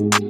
you